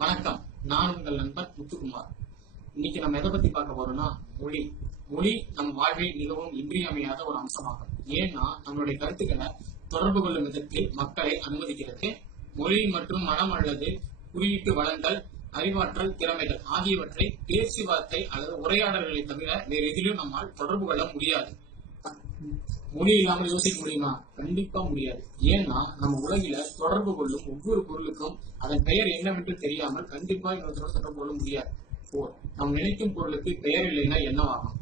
வணக்கம். நான் உங்கள் நண்பர் முத்துக்குமார். இன்னைக்கு நம்ம எதை பத்தி பார்க்க போறோம்னா மொழி. மொழி நம் வாழ்வில் மிகவும் இன்றியமையாத ஒரு அம்சமாகும். ஏன்னா நம்மளுடைய கருத்துக்களை தொடர்பு கொள்ளும் விதத்தில் மக்களை அனுமதிக்கிறது. மொழி மற்றும் மனம் அல்லது குறியீட்டு வளங்கள் அறிவாற்றல் திறமைகள் ஆகியவற்றை பேச்சுவார்த்தை அல்லது உரையாடல்களை தவிர வேறு எதிலும் நம்மால் தொடர்பு கொள்ள முடியாது. மொழி இல்லாமல் யோசிக்க முடியுமா? கண்டிப்பா முடியாது. ஏன்னா நம்ம உலகில தொடர்பு கொள்ளும் ஒவ்வொரு பொருளுக்கும் அதன் பெயர் என்னவென்று தெரியாமல் கண்டிப்பா இன்னொருத்தரோட தொடர்பு கொள்ள முடியாது. இப்போ நம்ம நினைக்கும் பொருளுக்கு பெயர் இல்லைன்னா என்னவாகும்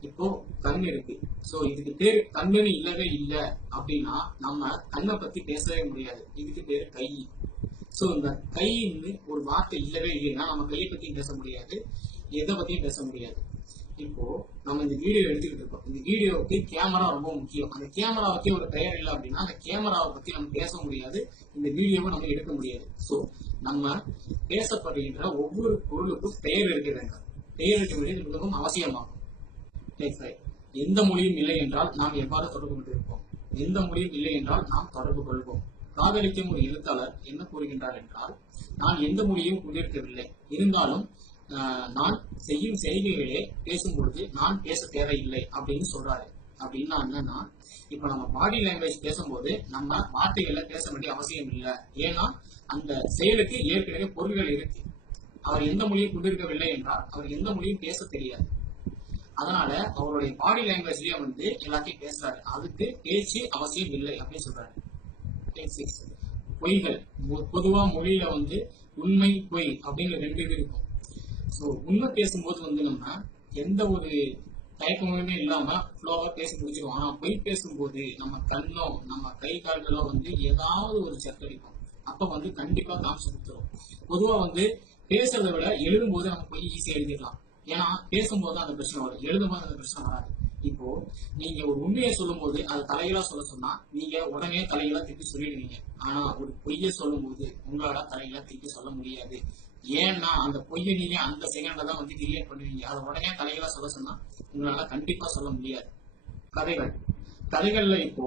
இப்போ கண் இருக்கு. சோ இதுக்கு பேர் கண்ணுன்னு இல்லவே இல்லை அப்படின்னா நம்ம கண்ணை பத்தி பேசவே முடியாது. இதுக்கு பேர் கை. சோ இந்த கைன்னு ஒரு வார்த்தை இல்லவே இல்லைன்னா நம்ம கையை பத்தியும் பேச முடியாது. எதை பத்தியும் பேச முடியாது. இப்போ நம்ம இந்த வீடியோ எடுத்துக்கிட்டு இருக்கோம். இந்த வீடியோவுக்கு கேமரா ரொம்ப முக்கியம். அந்த கேமராவுக்கே ஒரு பெயர் இல்லை அப்படின்னா அந்த கேமராவை பத்தி நம்ம பேச முடியாது. இந்த வீடியோவை நம்ம எடுக்க முடியாது. ஸோ நம்ம பேசப்படுகின்ற ஒவ்வொரு பொருளுக்கும் பெயர் இருக்கிறாங்க பெயர் இருக்க வேண்டியது மிகவும் அவசியமாகும். எந்த மொழியும் இல்லை என்றால் நாம் எவ்வாறு தொடர்பு கொண்டிருப்போம்? எந்த மொழியும் இல்லை என்றால் நாம் தொடர்பு கொள்வோம். காதலிக்கும் ஒரு எழுத்தாளர் என்ன கூறுகின்றார் என்றால் நான் எந்த மொழியும் கொண்டிருக்கவில்லை. இருந்தாலும் நான் செய்யும் செய்திகளே பேசும்பொழுது நான் பேச தேவையில்லை அப்படின்னு சொல்றாரு. அப்படின்னா என்னன்னா இப்ப நம்ம பாடி லாங்குவேஜ் பேசும்போது நம்ம வார்த்தைகளை பேச வேண்டிய அவசியம் இல்லை. ஏன்னா அந்த செயலுக்கு ஏற்கனவே பொருள்கள் இருக்கு. அவர் எந்த மொழியும் கொண்டிருக்கவில்லை என்றால் அவர் எந்த மொழியும் பேச தெரியாது. அதனால அவருடைய பாடி லாங்குவேஜ்லயே வந்து எல்லாத்தையும் பேசுறாரு. அதுக்கு பேச்சு அவசியம் இல்லை அப்படின்னு சொல்றாரு. பொய்கள். பொதுவா மொழியில வந்து உண்மை பொய் அப்படின்னு ரெண்டு இது இருக்கும். ஸோ உண்மை பேசும்போது வந்து நம்ம எந்த ஒரு தயக்கமுமே இல்லாம ஃப்ளோவா பேசி முடிச்சிருவோம். ஆனா பொய் பேசும்போது நம்ம கண்ணோ நம்ம கை கால்களோ வந்து ஏதாவது ஒரு சத்தடிக்கும் அப்ப வந்து கண்டிப்பா காமிச்சு கொடுத்துரும் பொதுவா வந்து பேசுறதை விட எழுதும்போது நம்ம பொய் ஈஸியா எழுதிடலாம். ஏன்னா பேசும்போது அந்த பிரச்சனை வரும். எழுதும்போது அந்த பிரச்சனை வராது. இப்போ நீங்க ஒரு உண்மையை சொல்லும்போது அது தலைகளா சொல்ல சொன்னா நீங்க உடனே தலைகளா திருப்பி சொல்லிடுவீங்க. ஆனா ஒரு பொய்யை சொல்லும்போது உங்களால தலைகளா திருப்பி சொல்ல முடியாது. ஏன்னா அந்த பொய்யை நீங்க அந்த செகண்ட்ல தான் வந்து கிரியேட் பண்ணுவீங்க. அதை உடனே தலைகளா சொல்ல சொன்னா உங்களால கண்டிப்பா சொல்ல முடியாது. கதைகள். கதைகள்ல இப்போ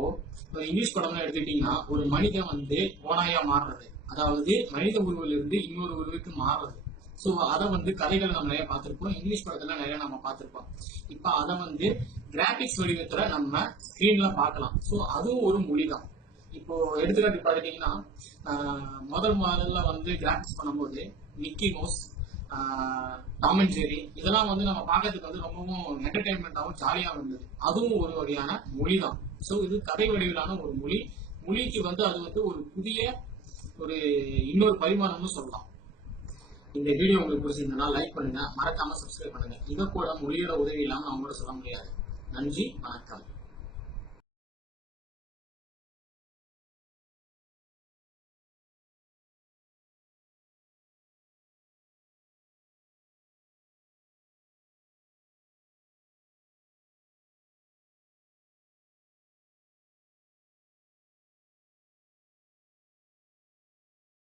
ஒரு இங்கிலீஷ் படம்லாம் எடுத்துக்கிட்டீங்கன்னா ஒரு மனிதன் வந்து ஓனாயா மாறுறது. அதாவது மனித உருவில் இருந்து இன்னொரு உருவுக்கு மாறுறது. ஸோ அதை வந்து கதைகள் நம்ம நிறைய பார்த்துருப்போம். இங்கிலீஷ் படத்துல நிறைய நம்ம பார்த்துருப்போம். இப்போ அதை வந்து கிராபிக்ஸ் வடிவத்துல நம்ம ஸ்கிரீன்ல பார்க்கலாம். ஸோ அதுவும் ஒரு மொழி தான். இப்போ எடுத்துக்காட்டு பார்த்துட்டீங்கன்னா முதல் முதல்ல வந்து கிராபிக்ஸ் பண்ணும்போது Mickey Mouse Tom and Jerry இதெல்லாம் வந்து நம்ம பார்க்கறதுக்கு வந்து ரொம்பவும் என்டர்டைன்மெண்ட்டாகவும் ஜாலியாகவும் இருந்தது. அதுவும் ஒரு வகையான மொழி தான் ஸோ இது கதை வடிவிலான ஒரு மொழி. மொழிக்கு வந்து அது வந்து ஒரு புதிய ஒரு இன்னொரு பரிமாணம்னு சொல்லலாம். இந்த வீடியோ உங்களுக்கு பிடிச்சிருந்தனா லைக் பண்ணுங்க. மறக்காம சப்ஸ்கிரைப் பண்ணுங்க. இதை கூட மொழியோட உதவி இல்லாமல் அவங்களோட சொல்ல முடியாது. நன்றி வணக்கம்.